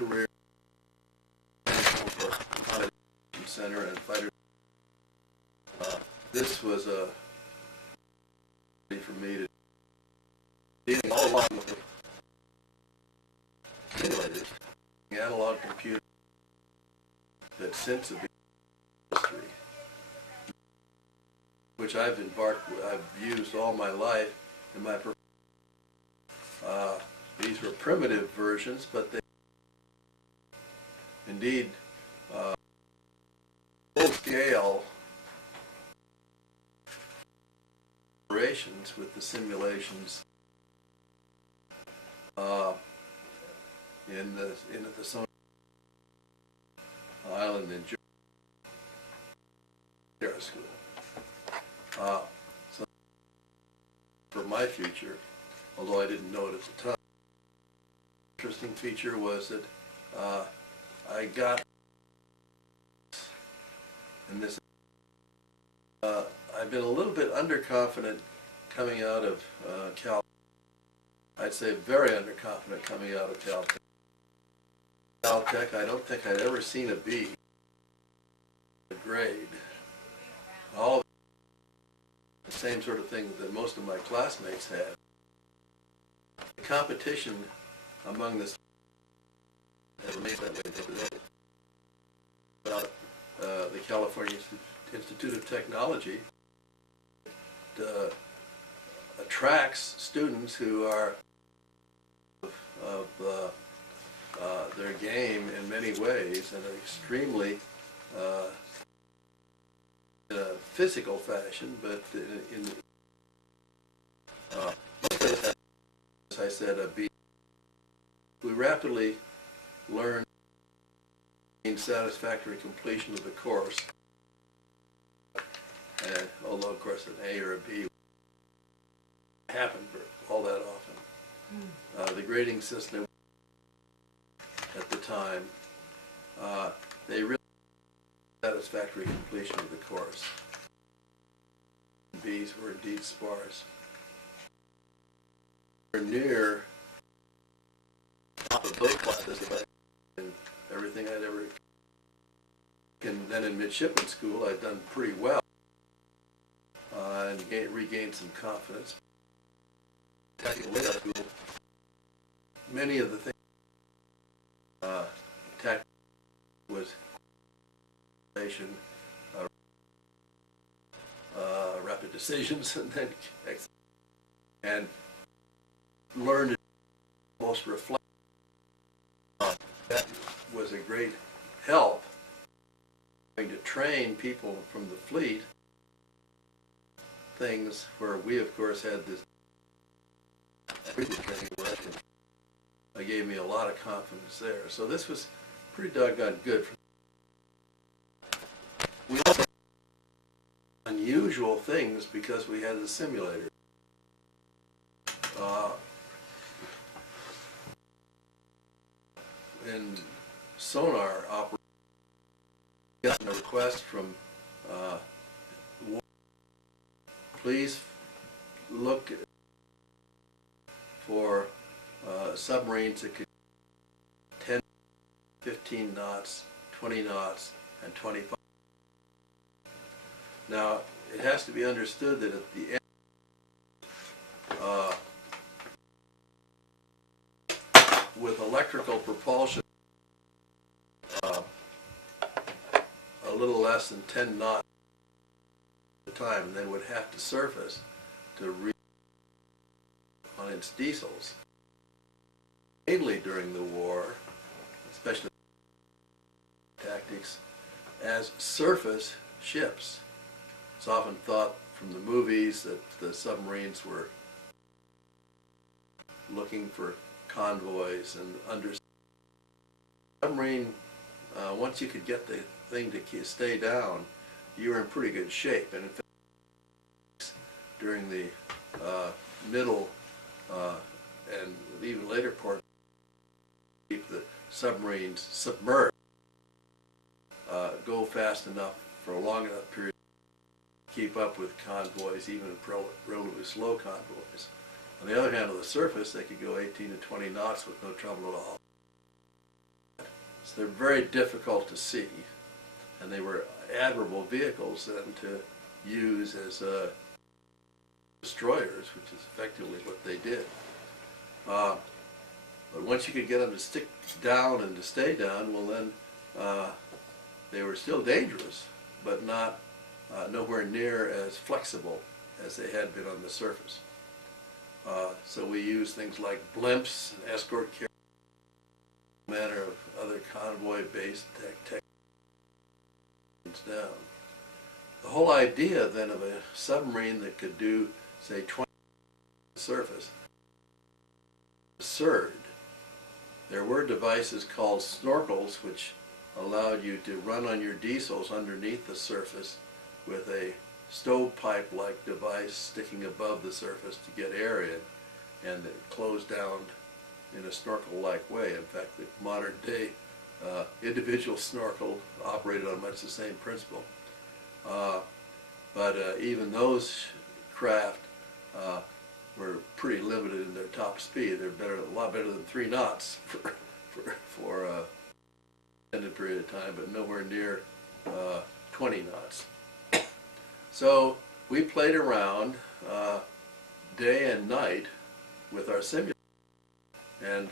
career for Autobiography Center and fighter. This was a for me to dealing all along with the simulators, the analog computer that since have been history, which I've used all my life in my these were primitive versions, but they indeed full scale operations with the simulations in the Sony Island in Georgia school. So for my future, although I didn't know it at the time, interesting feature was that I got in this. I've been a little bit underconfident coming out of Cal. I'd say very underconfident coming out of Caltech. Caltech, I don't think I'd ever seen a B grade. All of the same sort of thing that most of my classmates had. The competition among the about the California Institute of Technology attracts students who are of their game in many ways and extremely in a physical fashion, but in as I said, a B. We rapidly learn satisfactory completion of the course, although of course an A or a B happened all that often. The grading system at the time, they really satisfactory completion of the course. B's were indeed sparse. We're near top of both classes and everything I'd ever. And then in midshipman school, I'd done pretty well and regained some confidence. Tactical radar school, many of the things tactical was rapid decisions, and learned to most reflect. That was a great help to train people from the fleet things where we of course had this training. It gave me a lot of confidence there. So this was pretty doggone good. We also had unusual things because we had the simulator. In sonar operation, got a request from please look for submarines that could 10, 15 knots, 20 knots, and 25. Now, it has to be understood that at the end, with electrical propulsion, a little less than 10 knots at the time, and then would have to surface to reach on its diesels. Mainly during the war, especially tactics, as surface ships. It's often thought from the movies that the submarines were looking for convoys and under submarine. Once you could get the thing to stay down, you were in pretty good shape. And in fact, during the middle and even later part, keep the submarines submerged, go fast enough for a long enough period to keep up with convoys, even relatively slow convoys. On the other hand, on the surface, they could go 18 to 20 knots with no trouble at all. So they're very difficult to see, and they were admirable vehicles then to use as destroyers, which is effectively what they did. But once you could get them to stick down and to stay down, well then they were still dangerous, but not nowhere near as flexible as they had been on the surface. So we used things like blimps, escort carriers, manner of other convoy-based techniques down. The whole idea then of a submarine that could do, say, 20 surface, absurd. There were devices called snorkels which allowed you to run on your diesels underneath the surface with a stovepipe-like device sticking above the surface to get air in, and it closed down in a snorkel-like way. In fact, the modern-day individual snorkel operated on much the same principle. But even those craft were pretty limited in their top speed. They're a lot better than 3 knots for an extended period of time, but nowhere near 20 knots. So we played around day and night with our simulator, and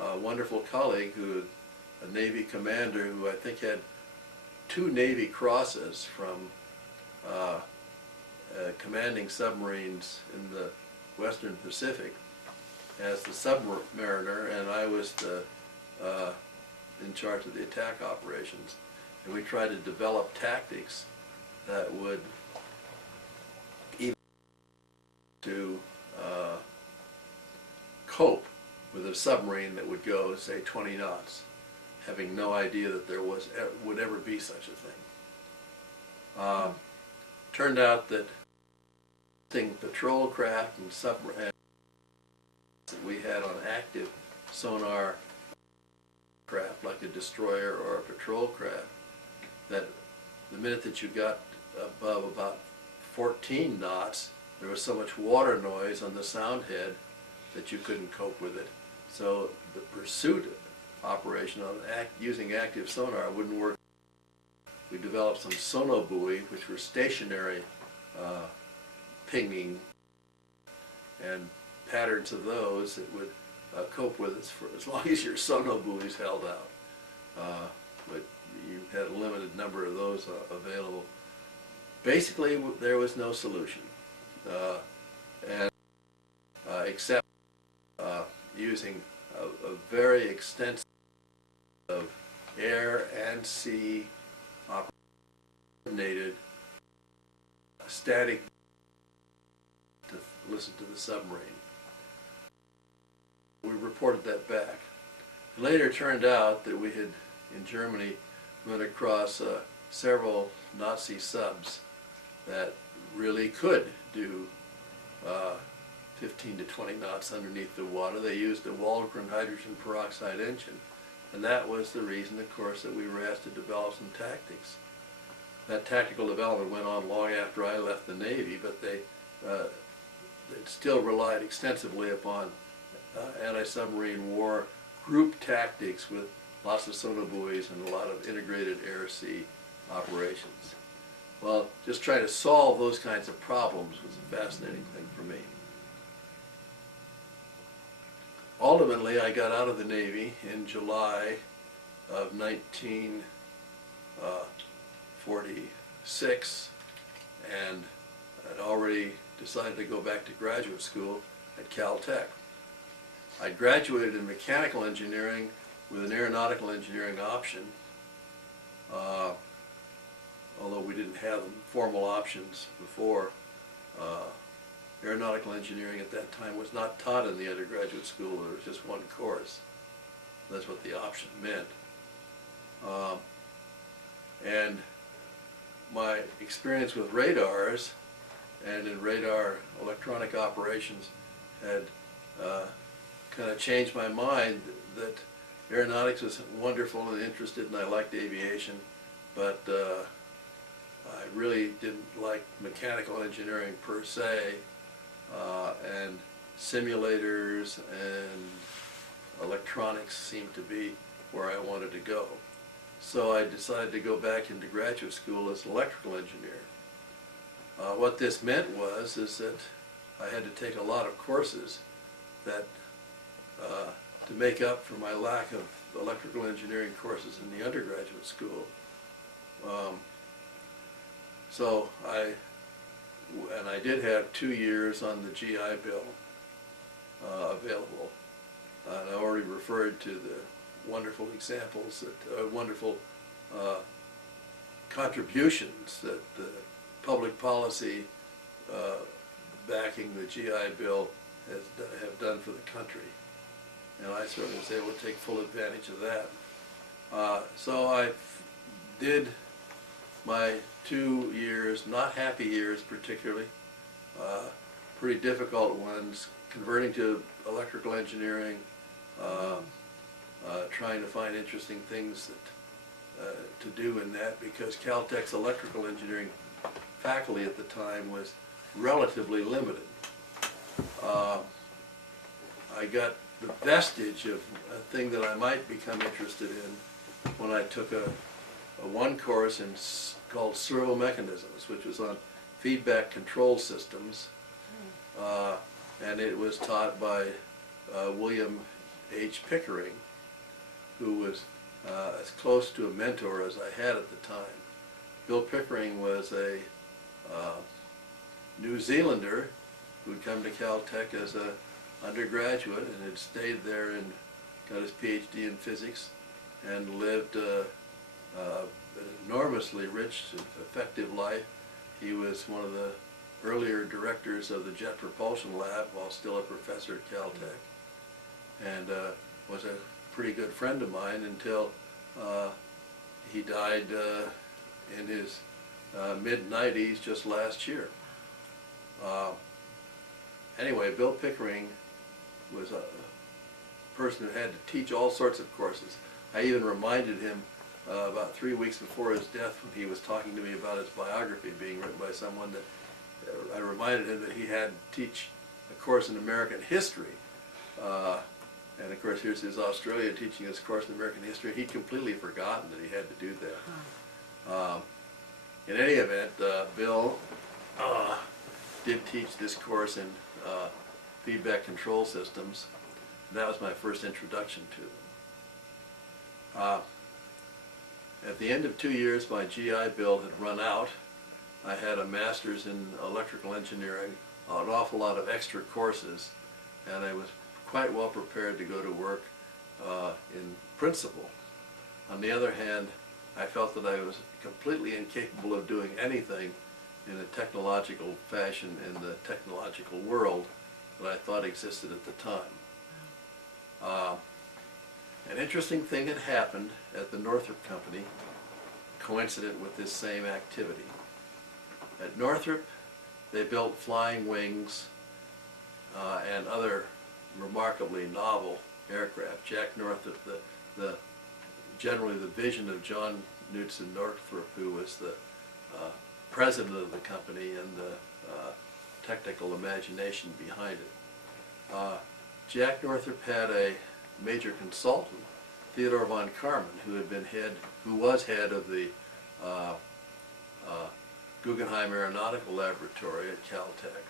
a wonderful colleague, a Navy commander who I think had 2 Navy crosses from commanding submarines in the Western Pacific as the submariner, and I was in charge of the attack operations. And we tried to develop tactics that would even to cope with a submarine that would go, say, 20 knots, having no idea that there would ever be such a thing. Turned out that patrol craft and submarines that we had on active sonar craft, like a destroyer or a patrol craft, that the minute that you got above about 14 knots, there was so much water noise on the sound head that you couldn't cope with it. So the pursuit operation on using active sonar wouldn't work. We developed some sonobuoy, which were stationary pinging, and patterns of those that would cope with it for as long as your sonobuoys held out. But you had a limited number of those available. Basically, there was no solution, except using a very extensive of air and sea coordinated static to listen to the submarine. We reported that back. Later, it turned out that we had, in Germany, run across several Nazi subs that really could do 15 to 20 knots underneath the water. They used a Waldgren hydrogen peroxide engine, and that was the reason, of course, that we were asked to develop some tactics. That tactical development went on long after I left the Navy, but they still relied extensively upon anti-submarine war group tactics with lots of sonobuoys and a lot of integrated air-sea operations. Well, just trying to solve those kinds of problems was a fascinating thing for me. Ultimately, I got out of the Navy in July of 1946, and I'd already decided to go back to graduate school at Caltech. I graduated in mechanical engineering with an aeronautical engineering option, although we didn't have formal options before. Aeronautical engineering at that time was not taught in the undergraduate school. There was just one course. That's what the option meant. And my experience with radars and in radar electronic operations had kind of changed my mind that aeronautics was wonderful and interested, and I liked aviation, but I really didn't like mechanical engineering per se, and simulators and electronics electronics seemed to be where I wanted to go. So I decided to go back into graduate school as an electrical engineer. What this meant is that I had to take a lot of courses that to make up for my lack of electrical engineering courses in the undergraduate school. So I did have 2 years on the GI Bill available. And I already referred to the wonderful examples, that wonderful contributions that the public policy backing the GI Bill have done for the country. And I certainly was able to take full advantage of that. So I did my 2 years, not happy years particularly, pretty difficult ones, converting to electrical engineering, trying to find interesting things to do in that, because Caltech's electrical engineering faculty at the time was relatively limited. I got the vestige of a thing that I might become interested in when I took a one course called servo mechanisms, which was on feedback control systems, and it was taught by William H. Pickering, who was as close to a mentor as I had at the time. Bill Pickering was a New Zealander who had come to Caltech as an undergraduate and had stayed there and got his PhD in physics and lived an enormously rich and effective life. He was one of the earlier directors of the Jet Propulsion Lab while still a professor at Caltech, and was a pretty good friend of mine until he died in his mid-90s just last year. Anyway, Bill Pickering was a person who had to teach all sorts of courses. I even reminded him about 3 weeks before his death, when he was talking to me about his biography being written by someone, that I reminded him that he had to teach a course in American history. And of course, here's his Australia teaching his course in American history. He'd completely forgotten that he had to do that. In any event, Bill did teach this course in feedback control systems. And that was my first introduction to them. At the end of 2 years, my GI Bill had run out. I had a master's in electrical engineering, an awful lot of extra courses, and I was quite well prepared to go to work in principle. On the other hand, I felt that I was completely incapable of doing anything in a technological fashion in the technological world that I thought existed at the time. An interesting thing had happened at the Northrup company coincident with this same activity. At Northrup, they built flying wings and other remarkably novel aircraft. Jack Northrup, generally the vision of John Knutson Northrup, who was the president of the company and the technical imagination behind it. Jack Northrup had a major consultant, Theodore von Karman, who was head of the Guggenheim Aeronautical Laboratory at Caltech,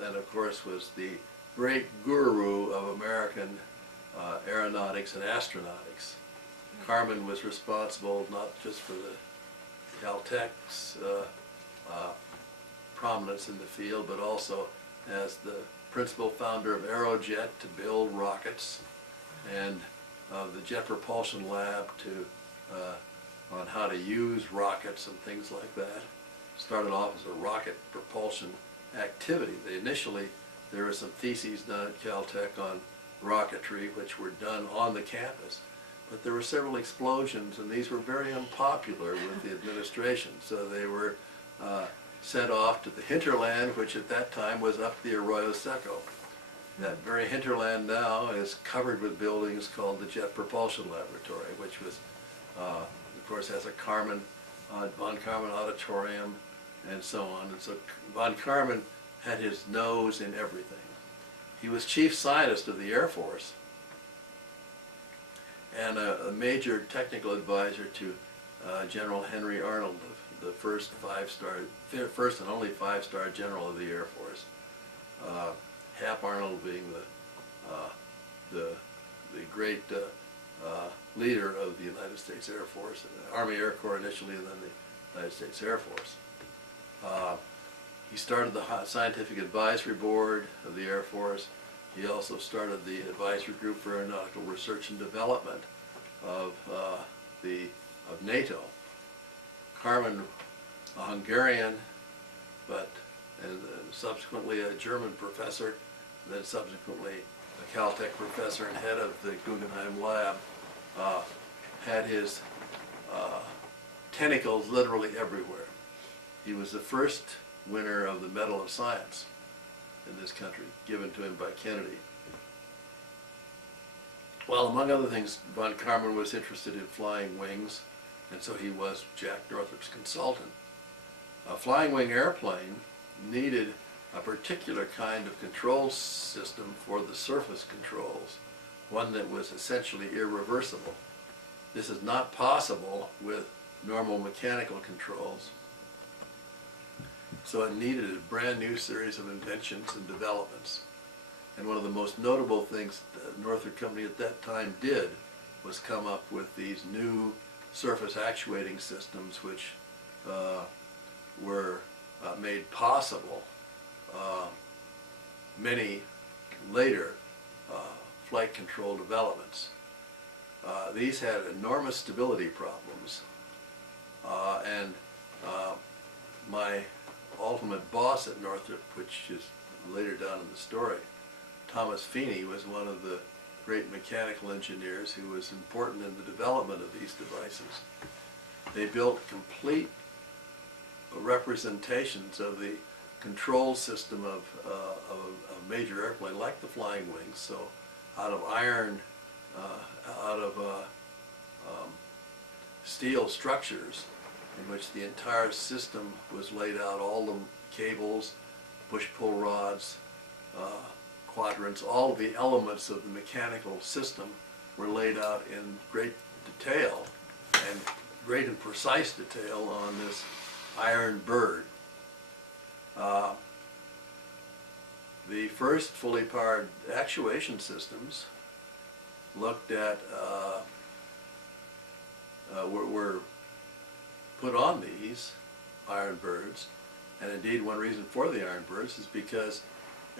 and of course was the great guru of American aeronautics and astronautics. Karman was responsible not just for the Caltech's prominence in the field, but also as the principal founder of Aerojet to build rockets, and the Jet Propulsion Lab on how to use rockets and things like that. Started off as a rocket propulsion activity. There were some theses done at Caltech on rocketry, which were done on the campus. But there were several explosions, and these were very unpopular with the administration. So they were sent off to the hinterland, which at that time was up the Arroyo Seco. That very hinterland now is covered with buildings called the Jet Propulsion Laboratory, which was, of course, has a von Karman auditorium and so on. And so von Karman had his nose in everything. He was chief scientist of the Air Force, and a major technical advisor to General Henry Arnold, the first and only five-star general of the Air Force. Hap Arnold being the great leader of the United States Air Force, Army Air Corps initially, and then the United States Air Force. He started the Scientific Advisory Board of the Air Force. He also started the Advisory Group for Aeronautical Research and Development of NATO. Carmen, a Hungarian, and subsequently a German professor, and then subsequently a Caltech professor and head of the Guggenheim Lab, had his tentacles literally everywhere. He was the first winner of the Medal of Science in this country, given to him by Kennedy. Well, among other things, von Karman was interested in flying wings, and so he was Jack Northrup's consultant. A flying wing airplane needed a particular kind of control system for the surface controls, one that was essentially irreversible. This is not possible with normal mechanical controls, so it needed a brand new series of inventions and developments. And one of the most notable things the Northrop Company at that time did was come up with these new surface actuating systems, which were made possible many later flight control developments. These had enormous stability problems, and my ultimate boss at Northrop, which is later down in the story, Thomas Feeney, was one of the great mechanical engineers who was important in the development of these devices. They built complete representations of the control system of a major airplane, like the flying wings, so out of iron, out of steel structures, in which the entire system was laid out, all the cables, push-pull rods, quadrants, all of the elements of the mechanical system were laid out in great detail, and great and precise detail on this iron bird. The first fully powered actuation systems looked at, were put on these iron birds, and indeed one reason for the iron birds is because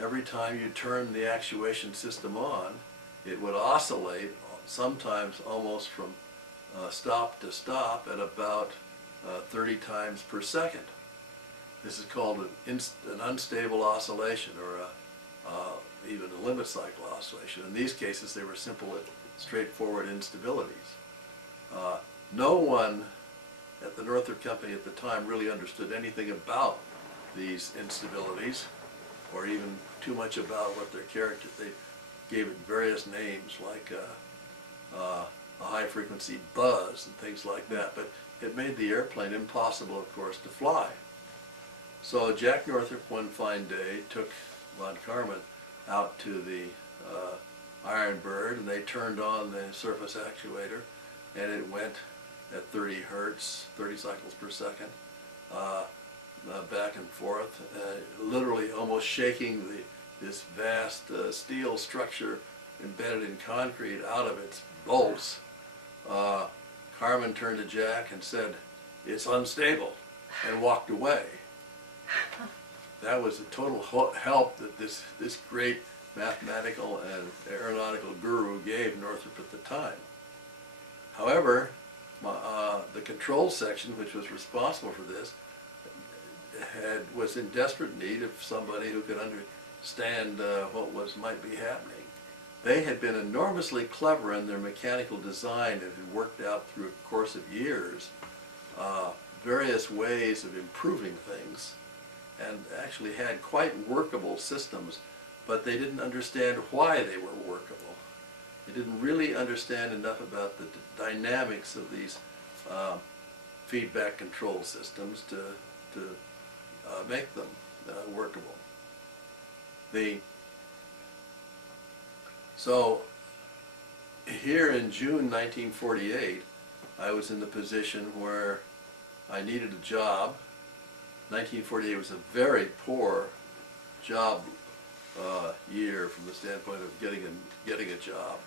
every time you turn the actuation system on, it would oscillate, sometimes almost from stop to stop, at about 30 times per second. This is called an unstable oscillation, or even a limit cycle oscillation. In these cases, they were simple, straightforward instabilities. No one at the Northrop Company at the time really understood anything about these instabilities, or even too much about what their character. They gave it various names, like a high-frequency buzz and things like that, but it made the airplane impossible, of course, to fly. So Jack Northrop, one fine day, took von Karman out to the Iron Bird, and they turned on the surface actuator, and it went at 30 hertz, 30 cycles per second, back and forth, literally almost shaking this vast steel structure embedded in concrete out of its bolts. Karman turned to Jack and said, "It's unstable," and walked away. That was a total help that this great mathematical and aeronautical guru gave Northrop at the time. However, the control section, which was responsible for this, was in desperate need of somebody who could understand what might be happening. They had been enormously clever in their mechanical design and had worked out through a course of years various ways of improving things, and actually had quite workable systems, but they didn't understand why they were workable. They didn't really understand enough about the dynamics of these feedback control systems to make them workable. So here in June 1948, I was in the position where I needed a job. 1948 was a very poor job year from the standpoint of getting a job.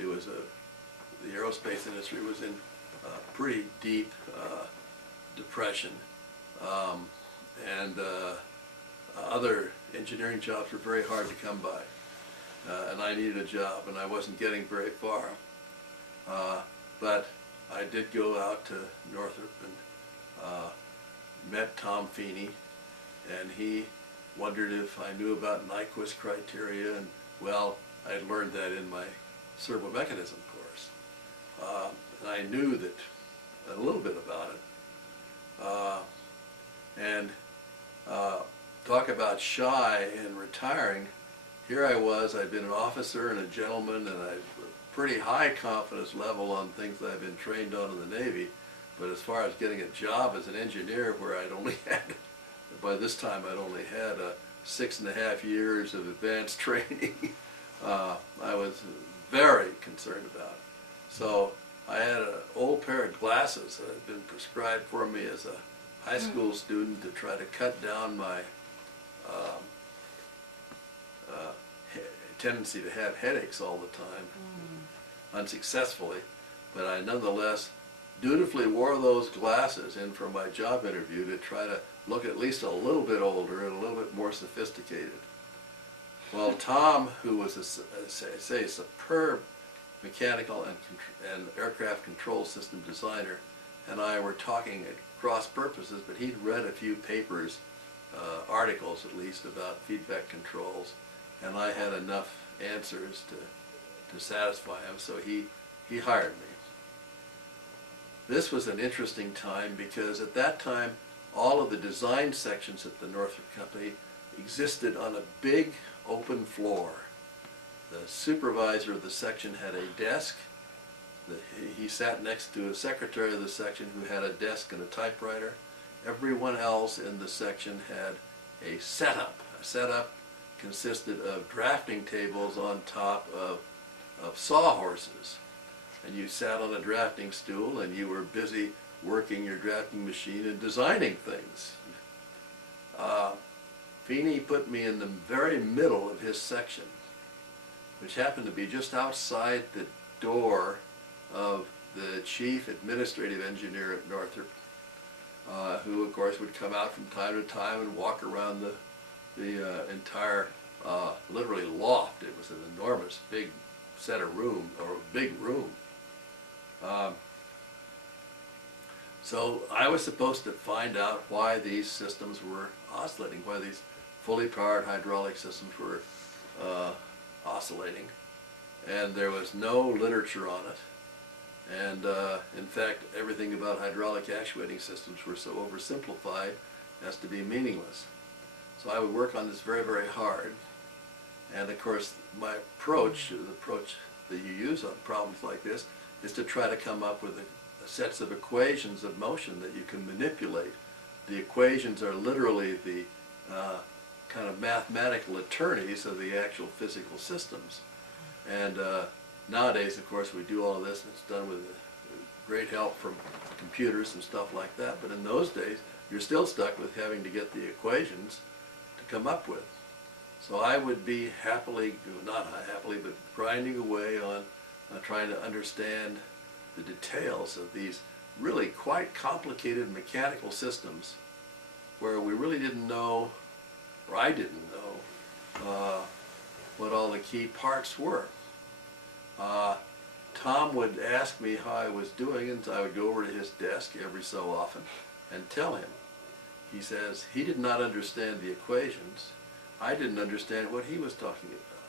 It was the aerospace industry was in pretty deep depression, and other engineering jobs were very hard to come by. And I needed a job, and I wasn't getting very far. But I did go out to Northrup and met Tom Feeney, and he wondered if I knew about Nyquist criteria, and well, I had learned that in my servomechanism course. And I knew that a little bit about it. And talk about shy and retiring. Here I was, I'd been an officer and a gentleman, and I had a pretty high confidence level on things that I've been trained on in the Navy. But as far as getting a job as an engineer, where I'd only had, by this time I'd only had 6.5 years of advanced training, I was very concerned about it. So I had an old pair of glasses that had been prescribed for me as a high school student to try to cut down my tendency to have headaches all the time, unsuccessfully, but I nonetheless dutifully wore those glasses in for my job interview to try to look at least a little bit older and a little bit more sophisticated. Well, Tom, who was a superb mechanical and aircraft control system designer, and I were talking at cross purposes, but he'd read a few papers, articles at least, about feedback controls, and I had enough answers to satisfy him, so he hired me. This was an interesting time because at that time all of the design sections at the Northrup Company existed on a big open floor. The supervisor of the section had a desk. He sat next to a secretary of the section who had a desk and a typewriter. Everyone else in the section had a setup. A setup consisted of drafting tables on top of sawhorses. And you sat on a drafting stool and you were busy working your drafting machine and designing things. Feeney put me in the very middle of his section, which happened to be just outside the door of the chief administrative engineer at Northrop, who of course would come out from time to time and walk around the entire, literally loft. It was an enormous big set of room, or a big room. So I was supposed to find out why these systems were oscillating, why these fully powered hydraulic systems were oscillating. And there was no literature on it. And in fact, everything about hydraulic actuating systems were so oversimplified as to be meaningless. So I would work on this very, very hard. And of course, my approach, the approach that you use on problems like this, is to try to come up with sets of equations of motion that you can manipulate. The equations are literally the kind of mathematical attorneys of the actual physical systems. And nowadays, of course, we do all of this, and it's done with great help from computers and stuff like that. But in those days, you're still stuck with having to get the equations to come up with. So I would be happily, not happily, but grinding away on trying to understand the details of these really quite complicated mechanical systems where we really didn't know, or I didn't know, what all the key parts were. Tom would ask me how I was doing, and I would go over to his desk every so often and tell him. He says he did not understand the equations. I didn't understand what he was talking about.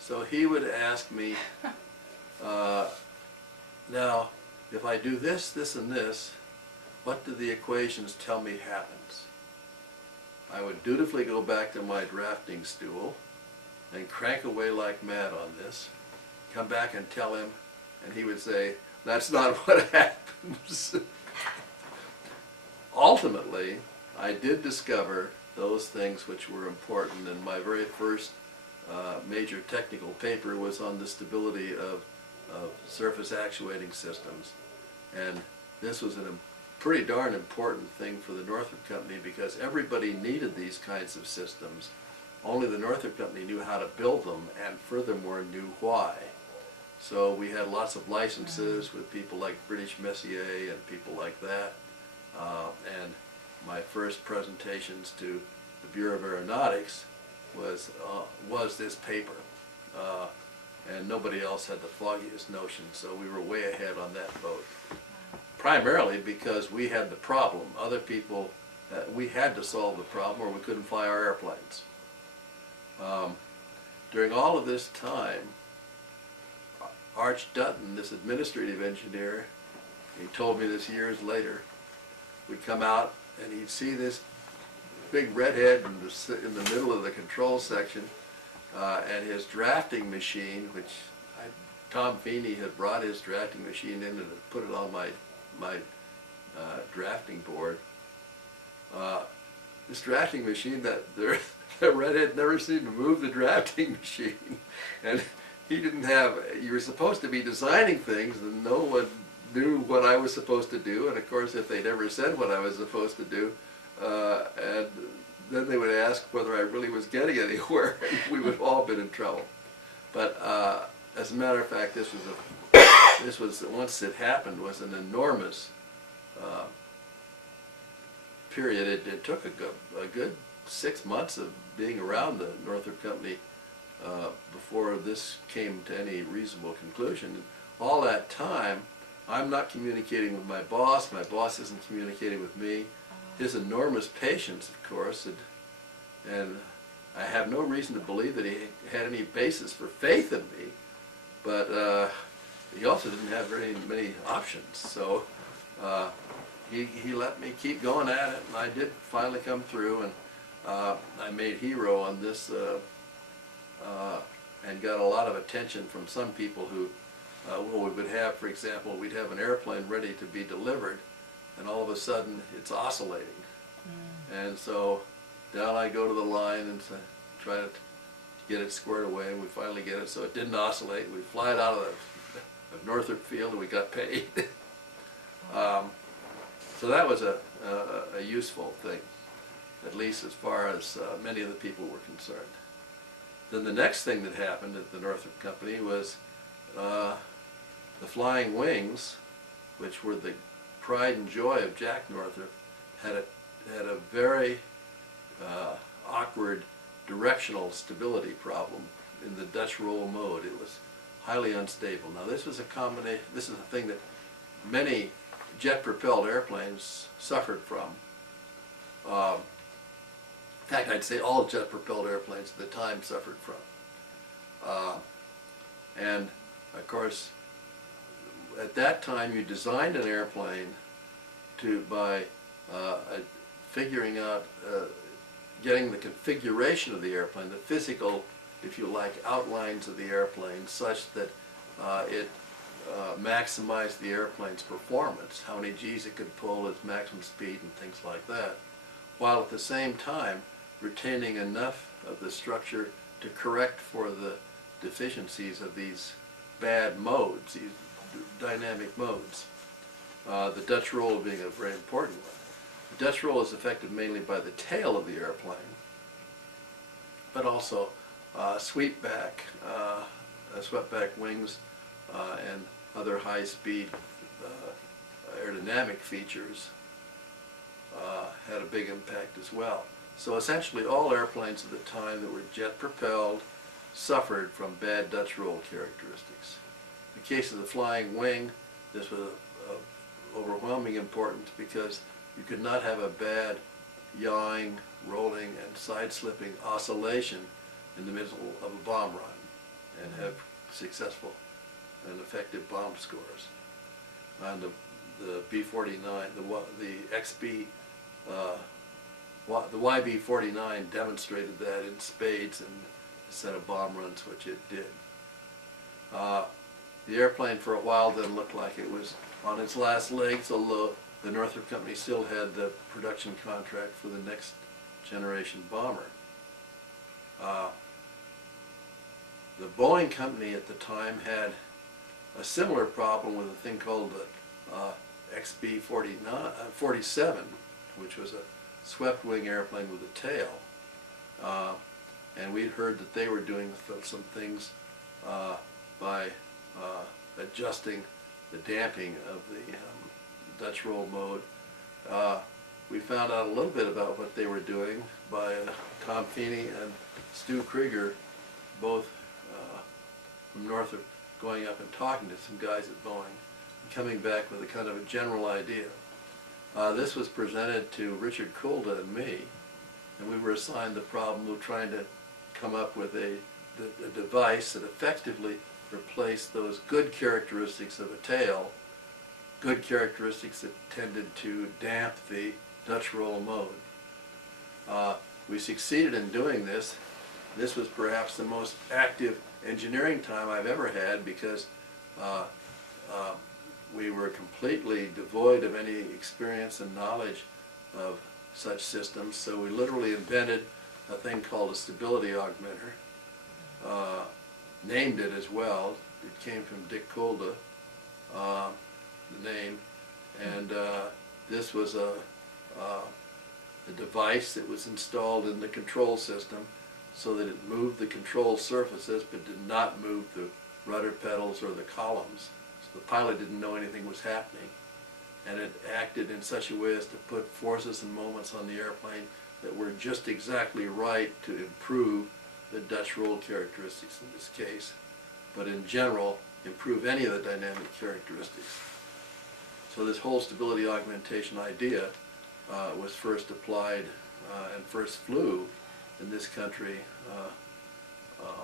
So he would ask me, now, if I do this, this, and this, what do the equations tell me happens? I would dutifully go back to my drafting stool and crank away like mad on this, come back and tell him, and he would say, that's not what happens. Ultimately, I did discover those things which were important, and my very first major technical paper was on the stability of of surface actuating systems. And this was a pretty darn important thing for the Northrup Company because everybody needed these kinds of systems. Only the Northrup Company knew how to build them and furthermore knew why. So we had lots of licenses with people like British Messier and people like that. And my first presentations to the Bureau of Aeronautics was this paper. And nobody else had the foggiest notion, so we were way ahead on that boat. Primarily because we had the problem. Other people, we had to solve the problem or we couldn't fly our airplanes. During all of this time, Arch Dutton, this administrative engineer, he told me this years later, would come out and he'd see this big redhead in the middle of the control section, and his drafting machine, which Tom Feeney had brought his drafting machine in and put it on my drafting board. This drafting machine, the redhead never seemed to move the drafting machine, and he didn't have. You were supposed to be designing things, and no one knew what I was supposed to do. And of course, if they never said what I was supposed to do, and then they would ask whether I really was getting anywhere, and we would have all been in trouble. But as a matter of fact, this was once it happened was an enormous period. It took a good 6 months of being around the Northrup Company before this came to any reasonable conclusion. And all that time, I'm not communicating with my boss isn't communicating with me. His enormous patience, of course, and I have no reason to believe that he had any basis for faith in me, but he also didn't have very many options, so he let me keep going at it, and I did finally come through, and I made hero on this and got a lot of attention from some people who, well, we would have, for example, we'd have an airplane ready to be delivered, and all of a sudden it's oscillating. And so down I go to the line and try to get it squared away, and we finally get it so it didn't oscillate. We fly it out of Northrup Field and we got paid. So that was a useful thing, at least as far as many of the people were concerned. Then the next thing that happened at the Northrup Company was the flying wings, which were the pride and joy of Jack Northrup, had a very awkward directional stability problem in the Dutch roll mode. It was highly unstable. Now this was a combination. This is a thing that many jet-propelled airplanes suffered from. In fact, I'd say all jet-propelled airplanes at the time suffered from. And of course, at that time, you designed an airplane by figuring out, getting the configuration of the airplane, the physical, if you like, outlines of the airplane, such that it maximized the airplane's performance, how many G's it could pull, its maximum speed, and things like that, while at the same time retaining enough of the structure to correct for the deficiencies of these bad modes, these dynamic modes. The Dutch roll being a very important one. The Dutch roll is affected mainly by the tail of the airplane, but also swept-back wings and other high-speed aerodynamic features had a big impact as well. So essentially all airplanes at the time that were jet-propelled suffered from bad Dutch roll characteristics. In the case of the flying wing, this was of overwhelming importance because you could not have a bad yawing, rolling, and side-slipping oscillation in the middle of a bomb run and have successful and effective bomb scores. And the B-49, the XB, the YB-49 demonstrated that in spades in a set of bomb runs, which it did. The airplane for a while then looked like it was on its last legs, although the Northrop Company still had the production contract for the next generation bomber. The Boeing company at the time had a similar problem with a thing called the XB-47, which was a swept-wing airplane with a tail. And we'd heard that they were doing some things by adjusting the damping of the Dutch roll mode. We found out a little bit about what they were doing by Tom Feeney and Stu Krieger, both from Northrup, going up and talking to some guys at Boeing and coming back with a kind of a general idea. This was presented to Richard Kulda and me, and we were assigned the problem of trying to come up with a device that effectively replaced those good characteristics of a tail, good characteristics that tended to damp the Dutch roll mode. We succeeded in doing this. This was perhaps the most active engineering time I've ever had, because we were completely devoid of any experience and knowledge of such systems, so we literally invented a thing called a stability augmenter, named it as well. It came from Dick Kulda, the name, and this was a device that was installed in the control system so that it moved the control surfaces but did not move the rudder pedals or the columns. So the pilot didn't know anything was happening, and it acted in such a way as to put forces and moments on the airplane that were just exactly right to improve the Dutch roll characteristics in this case, but in general improve any of the dynamic characteristics. So this whole stability augmentation idea was first applied and first flew in this country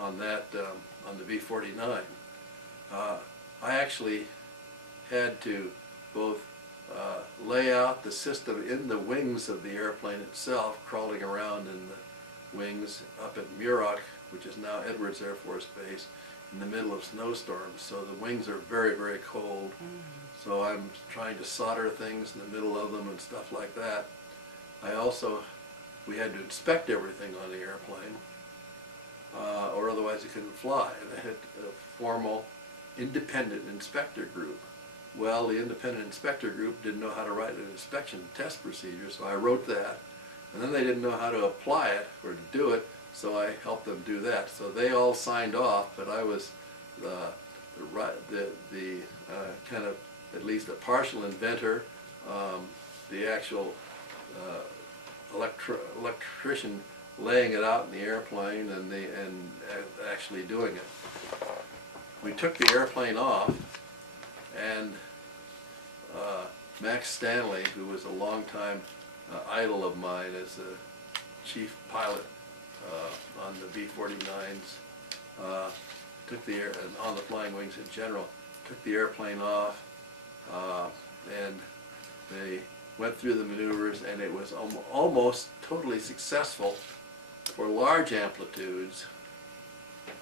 on the B-49. I actually had to both lay out the system in the wings of the airplane itself, crawling around in the wings up at Muroc, which is now Edwards Air Force Base, in the middle of snowstorms. So the wings are very, very cold. So I'm trying to solder things in the middle of them and stuff like that. We had to inspect everything on the airplane, or otherwise it couldn't fly. And I had a formal independent inspector group. Well, the independent inspector group didn't know how to write an inspection test procedure, so I wrote that. And then they didn't know how to apply it or to do it, so I helped them do that. So they all signed off, but I was the kind of at least a partial inventor, the actual electrician laying it out in the airplane and actually doing it. We took the airplane off, and Max Stanley, who was a longtime idol of mine as a chief pilot on the B-49s, and on the flying wings in general, took the airplane off, and they went through the maneuvers, and it was almost totally successful for large amplitudes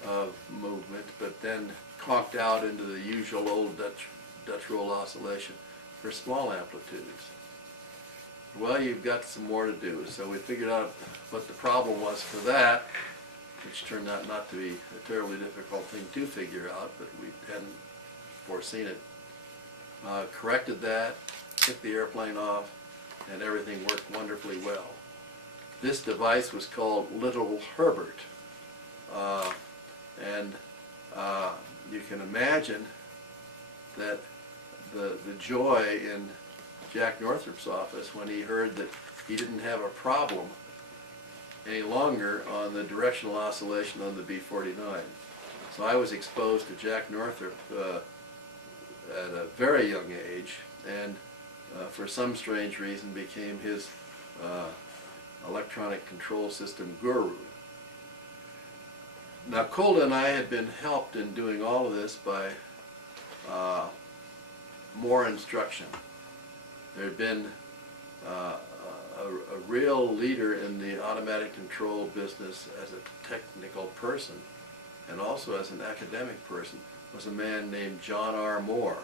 of movement, but then conked out into the usual old Dutch roll oscillation for small amplitudes. Well, you've got some more to do, so we figured out what the problem was for that, which turned out not to be a terribly difficult thing to figure out, but we hadn't foreseen it. Corrected that, took the airplane off, and everything worked wonderfully well. This device was called Little Herbert, and you can imagine that the joy in Jack Northrup's office when he heard that he didn't have a problem any longer on the directional oscillation on the B-49. So I was exposed to Jack Northrup at a very young age, and for some strange reason became his electronic control system guru. Now, Kulda and I had been helped in doing all of this by more instruction. There had been a real leader in the automatic control business as a technical person and also as an academic person, was a man named John R. Moore,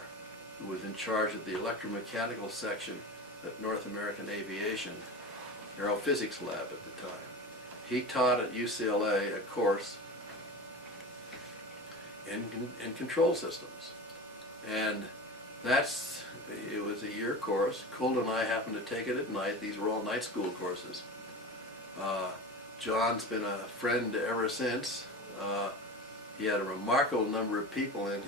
who was in charge of the electromechanical section at North American Aviation Aerophysics Lab at the time. He taught at UCLA a course in control systems. And it was a year course. Colt and I happened to take it at night. These were all night school courses. John's been a friend ever since. He had a remarkable number of people in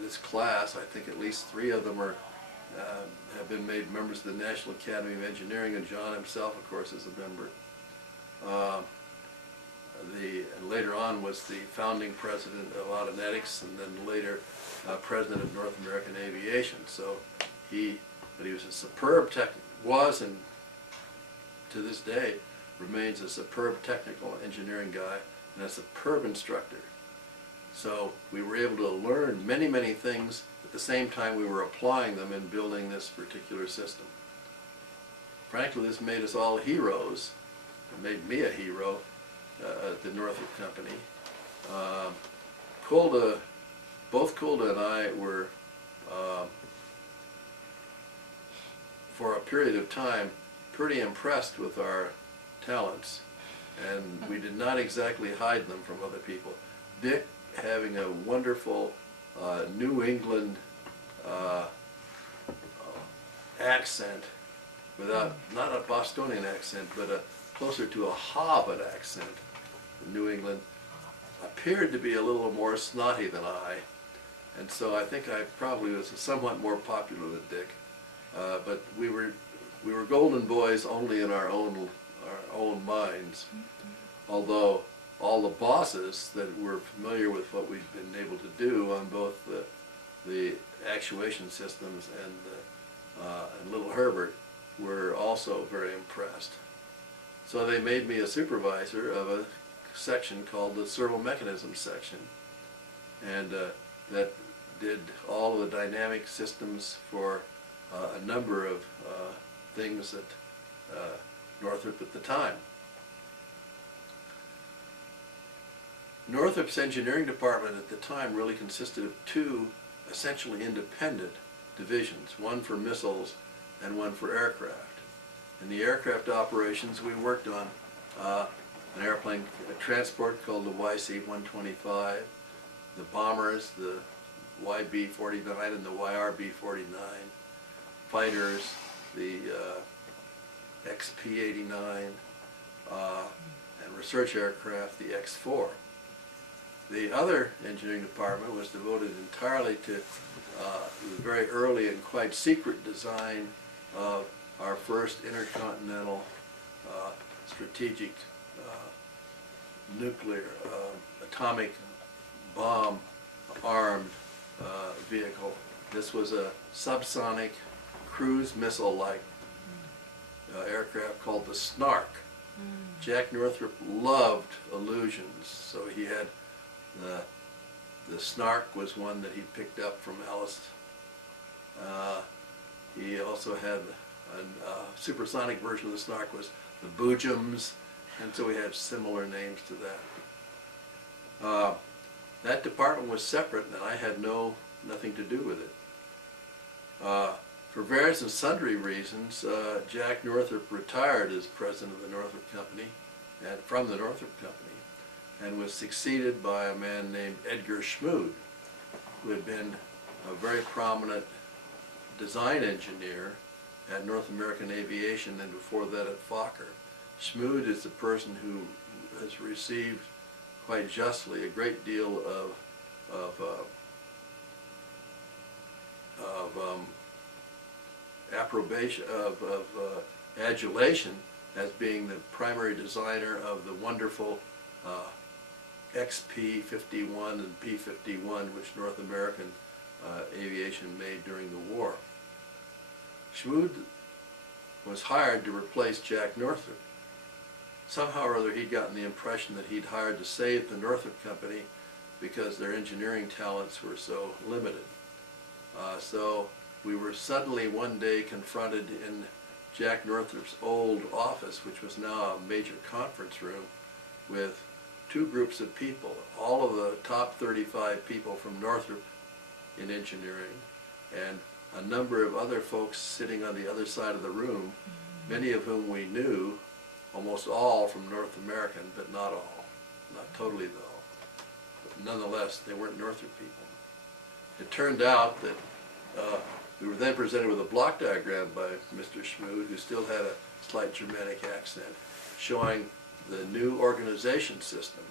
this class. I think at least 3 of them have been made members of the National Academy of Engineering, and John himself, of course, is a member. And later on was the founding president of Autonetics, and then later president of North American Aviation. So but he was a superb was and to this day remains a superb technical engineering guy and a superb instructor. So we were able to learn many, many things at the same time we were applying them in building this particular system. Frankly, this made us all heroes. It made me a hero at the Northrup Company. Both Kulda and I were, for a period of time, pretty impressed with our talents, and we did not exactly hide them from other people. Dick, having a wonderful New England accent, not a Bostonian accent, but closer to a Harvard accent in New England, appeared to be a little more snotty than I, and so I think I probably was somewhat more popular than Dick. But we were golden boys only in our own minds. Although all the bosses that were familiar with what we've been able to do on both the actuation systems and Little Herbert were also very impressed. So they made me a supervisor of a section called the servo mechanism section, and that did all of the dynamic systems for a number of things at Northrup at the time. Northrup's engineering department at the time really consisted of 2 essentially independent divisions, one for missiles and one for aircraft. In the aircraft operations, we worked on an airplane transport called the YC-125, the bombers, the YB-49 and the YRB-49, fighters, the XP-89, and research aircraft, the X-4. The other engineering department was devoted entirely to the very early and quite secret design of our first intercontinental strategic nuclear atomic bomb armed vehicle. This was a subsonic cruise missile-like aircraft called the Snark. Jack Northrup loved illusions, so he had the Snark was one that he picked up from Alice. He also had a supersonic version of the Snark was the Boojums, and so we had similar names to that. That department was separate, and I had nothing to do with it. For various and sundry reasons, Jack Northrup retired as president of the Northrup Company, and from the Northrup Company, and was succeeded by a man named Edgar Schmood, who had been a very prominent design engineer at North American Aviation and before that at Fokker. Schmood is the person who has received quite justly a great deal of approbation, adulation as being the primary designer of the wonderful XP-51 and P-51 which North American Aviation made during the war. Schmood was hired to replace Jack Northrup. Somehow or other he'd gotten the impression that he'd hired to save the Northrup Company because their engineering talents were so limited. So we were suddenly one day confronted in Jack Northrup's old office, which was now a major conference room, with 2 groups of people, all of the top 35 people from Northrup in engineering, and a number of other folks sitting on the other side of the room, many of whom we knew, almost all from North American, but not all, not totally though. But nonetheless, they weren't Northrop people. it turned out that we were then presented with a block diagram by Mr. Schmood, who still had a slight Germanic accent, showing the new organization system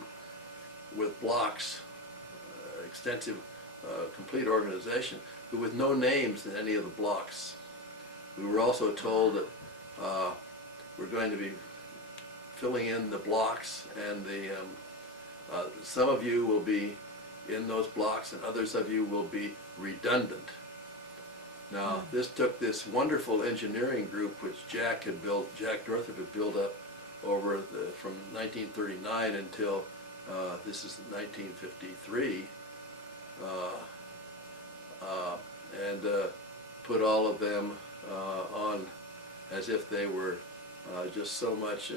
with blocks, extensive, complete organization, but with no names in any of the blocks. We were also told that we're going to be filling in the blocks, and some of you will be in those blocks and others of you will be redundant. Now, this took this wonderful engineering group which Jack Northrup had built up over from 1939 until this is 1953, and put all of them on as if they were just so much,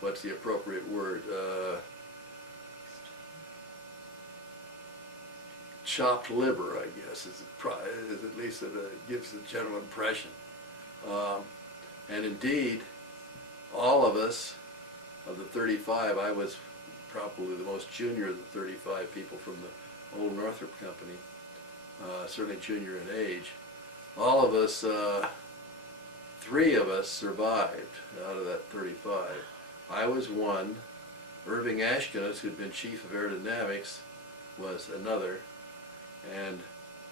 what's the appropriate word? Chopped liver, I guess, is at least it gives the general impression. And indeed, all of us, of the 35, I was probably the most junior of the 35 people from the old Northrup company, certainly junior in age. All of us, 3 of us survived out of that 35. I was one. Irving Ashkenaz, who'd been chief of aerodynamics, was another. And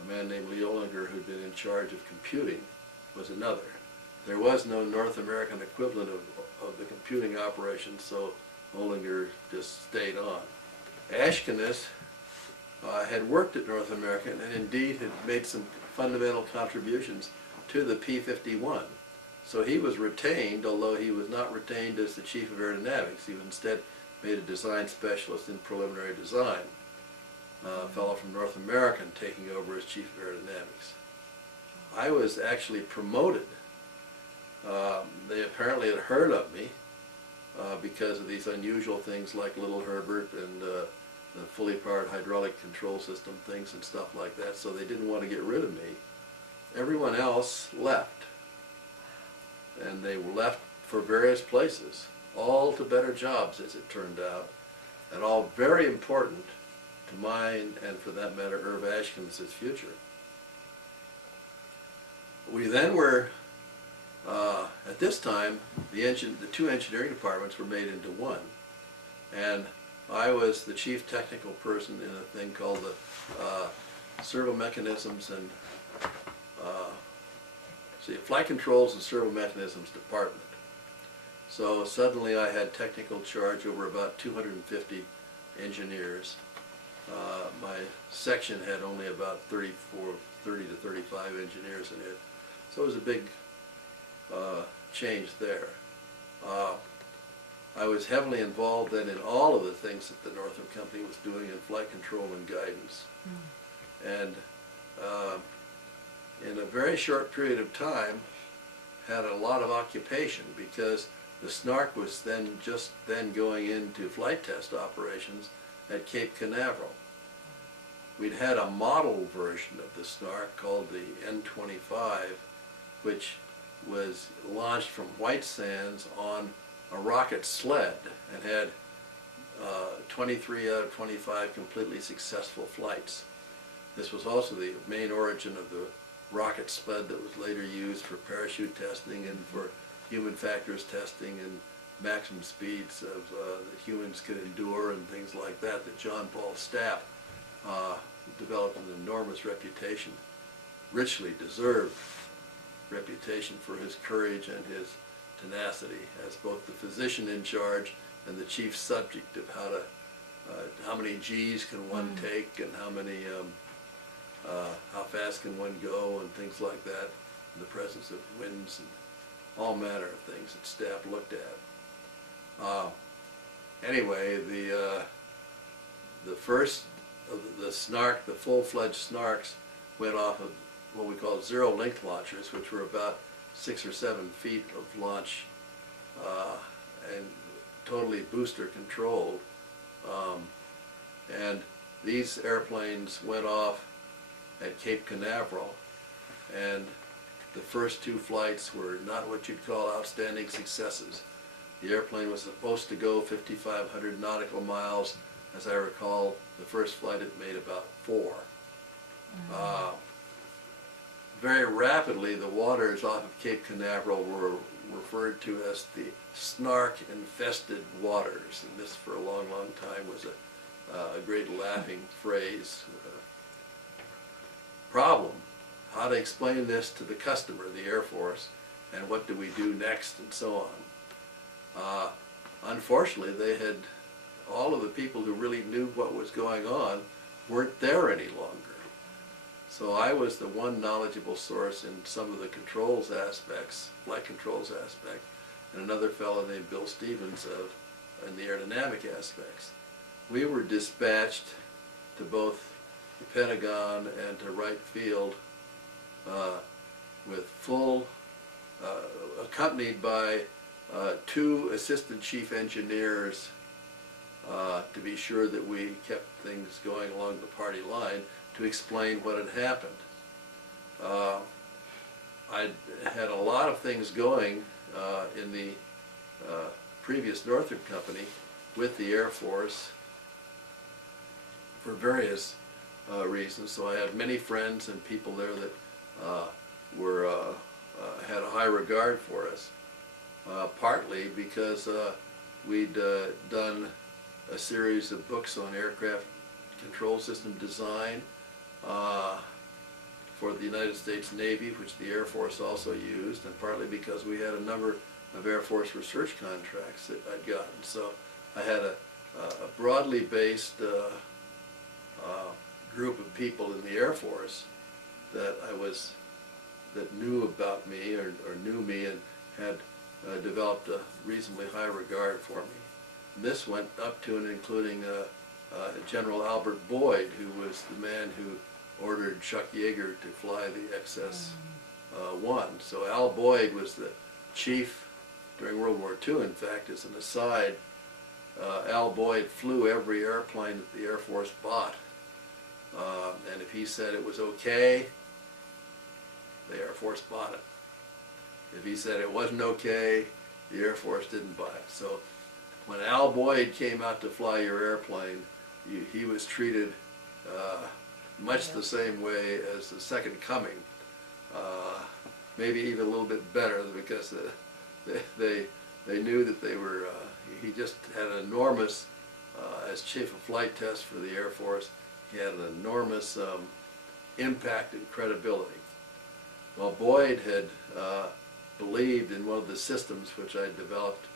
a man named Lee Olinger, who'd been in charge of computing, was another. There was no North American equivalent of the computing operation, so Olinger just stayed on. Ashkenaz had worked at North American and indeed had made some fundamental contributions to the P-51. So he was retained, although he was not retained as the chief of aerodynamics. He was instead made a design specialist in preliminary design. A fellow from North American taking over as chief of aerodynamics. I was actually promoted. They apparently had heard of me because of these unusual things like Little Herbert and the fully powered hydraulic control system things and stuff like that, so they didn't want to get rid of me. Everyone else left, and they were left for various places, all to better jobs as it turned out, and all very important to mine and, for that matter, Irv Ashkenaz's future. We then were, at this time, the 2 engineering departments were made into one, and I was the chief technical person in a thing called the servo mechanisms and flight controls and servo mechanisms department. So suddenly I had technical charge over about 250 engineers. My section had only about 30 to 35 engineers in it, so it was a big change there. I was heavily involved then in all of the things that the Northrup Company was doing in flight control and guidance. And in a very short period of time had a lot of occupation because the Snark was just then going into flight test operations at Cape Canaveral. We'd had a model version of the Snark called the N-25, which was launched from White Sands on a rocket sled and had 23 out of 25 completely successful flights. This was also the main origin of the rocket sled that was later used for parachute testing and for human factors testing and maximum speeds of that humans could endure and things like that. That John Paul Stapp developed an enormous reputation, richly deserved reputation for his courage and his tenacity as both the physician in charge and the chief subject of how many G's can one take and how fast can one go and things like that in the presence of winds and all manner of things that Stapp looked at. Anyway, the first of the Snark, the full-fledged Snarks, went off of what we call zero-length launchers, which were about 6 or 7 feet of launch and totally booster controlled. And these airplanes went off at Cape Canaveral, and the first 2 flights were not what you'd call outstanding successes. The airplane was supposed to go 5,500 nautical miles As I recall, the first flight it made about 4. Very rapidly, the waters off of Cape Canaveral were referred to as the snark-infested waters, and this for a long, long time was a great laughing phrase. Problem, how to explain this to the customer, the Air Force, and what do we do next, and so on. Unfortunately, they had, all of the people who really knew what was going on weren't there any longer. So I was the one knowledgeable source in some of the controls aspects, flight controls aspect, and another fellow named Bill Stevens in the aerodynamic aspects. We were dispatched to both the Pentagon and to Wright Field with full, accompanied by 2 assistant chief engineers to be sure that we kept things going along the party line, to explain what had happened. I had a lot of things going in the previous Northrup company with the Air Force for various reasons. So I had many friends and people there that had a high regard for us. Partly because we'd done a series of books on aircraft control system design for the United States Navy, which the Air Force also used, and partly because we had a number of Air Force research contracts that I'd gotten. So I had a broadly based group of people in the Air Force that knew about me or knew me and had developed a reasonably high regard for me. And this went up to and including General Albert Boyd, who was the man who ordered Chuck Yeager to fly the XS-1. So Al Boyd was the chief during World War II. In fact, as an aside, Al Boyd flew every airplane that the Air Force bought. And if he said it was okay, the Air Force bought it. If he said it wasn't okay, the Air Force didn't buy it. So when Al Boyd came out to fly your airplane, he was treated much the same way as the second coming, maybe even a little bit better, because they knew that they were, he just had an enormous, as chief of flight test for the Air Force, he had an enormous impact and credibility. Well, Boyd had believed in one of the systems which I developed,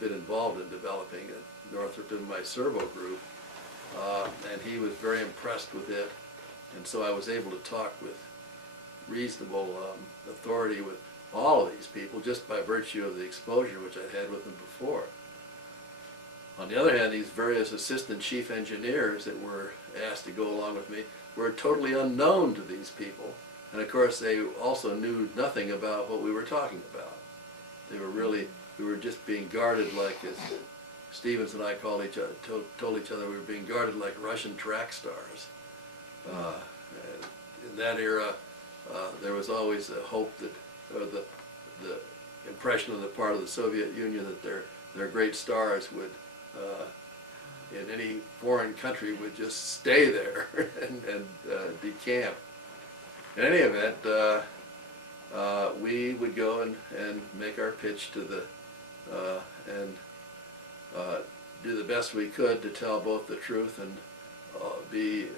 been involved in developing at Northrup in my servo group, and he was very impressed with it, and so I was able to talk with reasonable authority with all of these people just by virtue of the exposure which I'd had with them before. On the other hand, these various assistant chief engineers that were asked to go along with me were totally unknown to these people, and of course they also knew nothing about what we were talking about. They were really, we were just being guarded like, as Stevens and I told each other, we were being guarded like Russian track stars. In that era, there was always a hope that, or the impression on the part of the Soviet Union that their great stars would, in any foreign country, would just stay there and decamp. In any event, we would go and make our pitch to the, and do the best we could to tell both the truth and be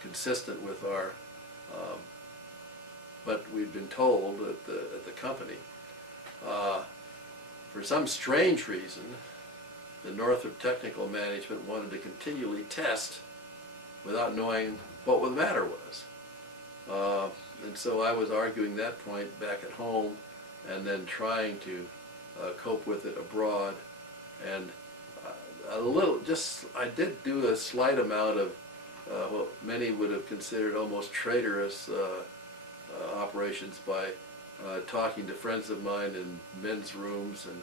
consistent with our, what we'd been told at the company. For some strange reason, the Northrop technical management wanted to continually test without knowing what the matter was. And so I was arguing that point back at home and then trying to cope with it abroad. And I did do a slight amount of what many would have considered almost traitorous operations by talking to friends of mine in men's rooms and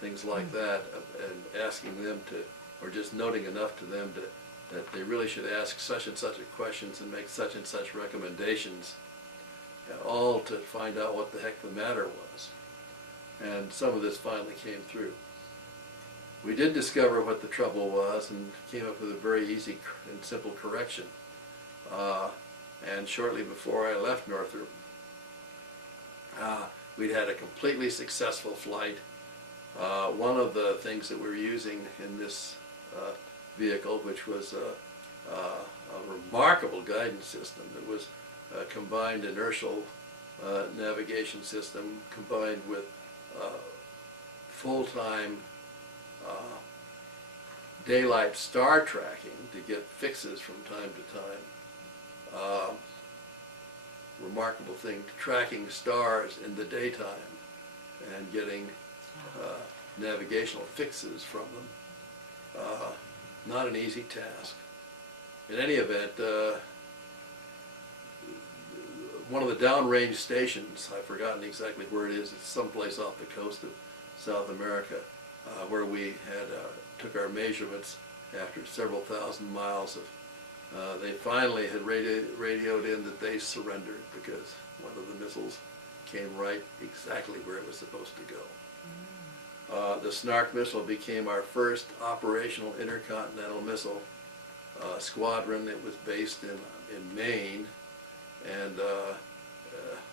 things like that, and asking them to, or just noting enough to them that they really should ask such and such questions and make such and such recommendations, all to find out what the heck the matter was. And some of this finally came through. we did discover what the trouble was and came up with a very easy and simple correction. And shortly before I left Northrup, we'd had a completely successful flight. One of the things that we were using in this vehicle, which was a remarkable guidance system that was a combined inertial navigation system combined with full-time daylight star tracking to get fixes from time to time. Remarkable thing, tracking stars in the daytime and getting navigational fixes from them. Not an easy task. In any event, one of the downrange stations, I've forgotten exactly where it is, it's someplace off the coast of South America, where we had took our measurements after several thousand miles of, they finally had radioed in that they surrendered because one of the missiles came right exactly where it was supposed to go. The Snark missile became our first operational intercontinental missile squadron. It was based in Maine and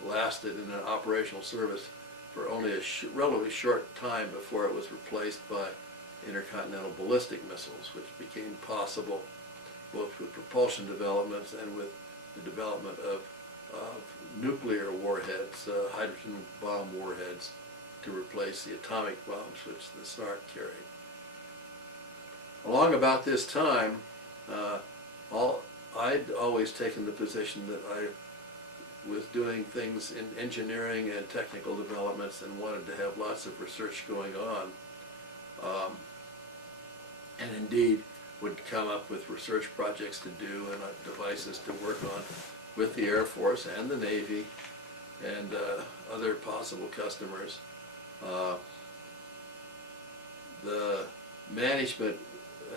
lasted in an operational service for only a relatively short time before it was replaced by intercontinental ballistic missiles, which became possible both with propulsion developments and with the development of nuclear warheads, hydrogen bomb warheads, to replace the atomic bombs which the Snark carried. Along about this time, I'd always taken the position that I was doing things in engineering and technical developments and wanted to have lots of research going on, and indeed would come up with research projects to do and devices to work on with the Air Force and the Navy and other possible customers. The management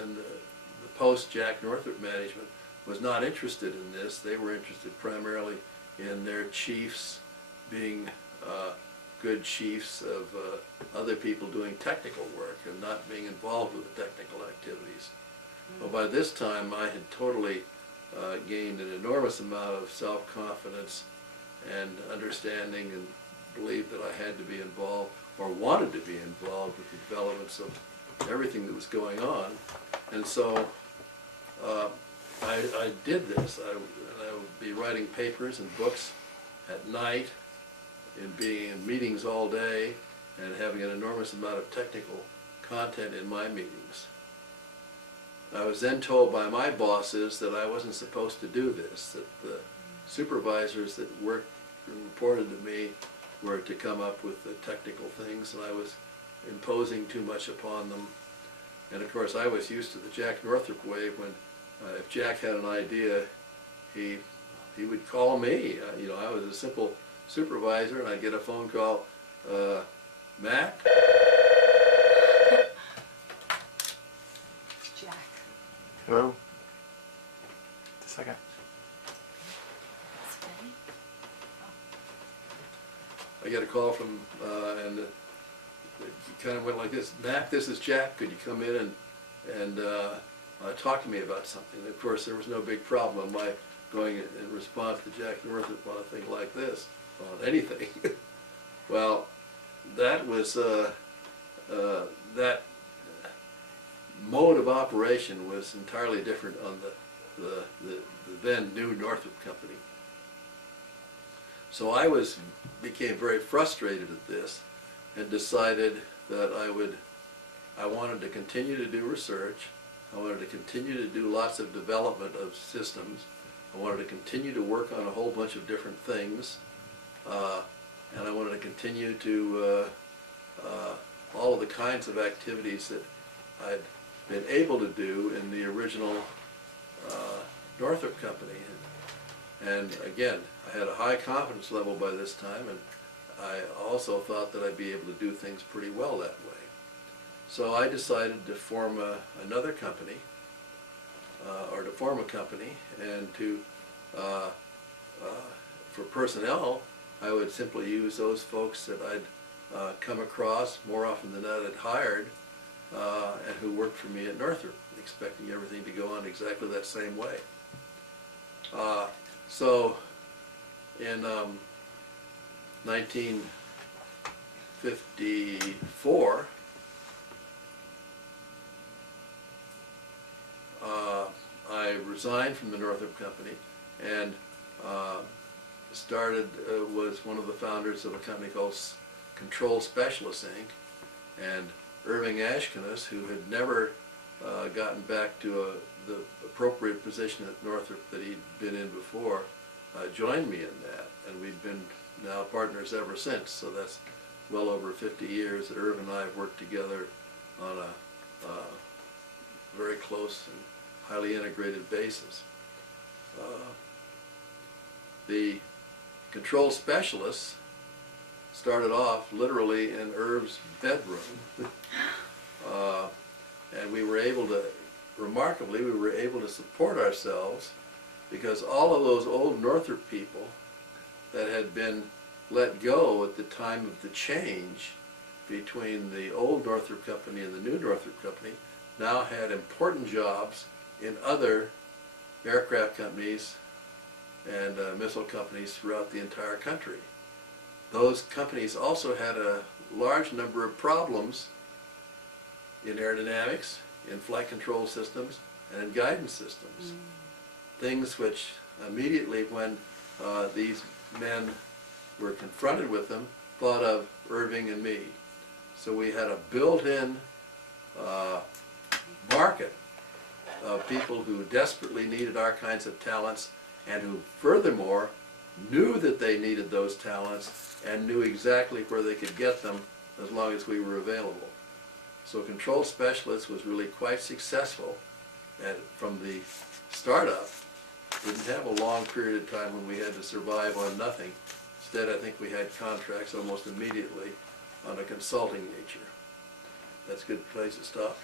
and the post-Jack Northrup management was not interested in this. They were interested primarily in their chiefs being good chiefs of other people doing technical work and not being involved with the technical activities. Well, by this time I had totally gained an enormous amount of self-confidence and understanding and believed that I had to be involved or wanted to be involved with the developments of everything that was going on. And so I did this. I would be writing papers and books at night and being in meetings all day and having an enormous amount of technical content in my meetings. I was then told by my bosses that I wasn't supposed to do this, that the supervisors that worked and reported to me were to come up with the technical things, and I was imposing too much upon them. And of course I was used to the Jack Northrup way when if Jack had an idea, he would call me. You know, I was a simple supervisor and I'd get a phone call, Mac? Jack. Hello? Just a second. I get a call from, and it kind of went like this, Mac, this is Jack, could you come in and talk to me about something? And of course there was no big problem. My going in response to Jack Northrup on a thing like this, on anything. Well, that was, that mode of operation was entirely different on the then new Northrup Company. So I became very frustrated at this and decided that I wanted to continue to do research. I wanted to continue to do lots of development of systems. I wanted to continue to work on a whole bunch of different things. And I wanted to continue to all of the kinds of activities that I'd been able to do in the original Northrup Company. And again, I had a high confidence level by this time, and I also thought that I'd be able to do things pretty well that way. So I decided to form another company, or to form a company, and to, for personnel, I would simply use those folks that I'd come across more often than not had hired, and who worked for me at Northrup, expecting everything to go on exactly that same way. So in 1954, I resigned from the Northrup Company and was one of the founders of a company called Control Specialists, Inc. And Irving Ashkenas, who had never gotten back to the appropriate position at Northrup that he'd been in before, joined me in that. And we've been now partners ever since. So that's well over 50 years that Irv and I have worked together on a very close and highly integrated basis. The Control Specialists started off literally in Irv's bedroom, and we were able to, remarkably, we were able to support ourselves because all of those old Northrup people that had been let go at the time of the change between the old Northrup Company and the new Northrup Company now had important jobs in other aircraft companies and missile companies throughout the entire country. Those companies also had a large number of problems in aerodynamics, in flight control systems, and in guidance systems. Things which immediately, when these men were confronted with them, thought of Irving and me. So we had a built-in market of people who desperately needed our kinds of talents and who furthermore knew that they needed those talents and knew exactly where they could get them as long as we were available. So Control Specialists was really quite successful, and from the startup didn't have a long period of time when we had to survive on nothing. Instead, I think we had contracts almost immediately on a consulting nature. That's a good place to stop.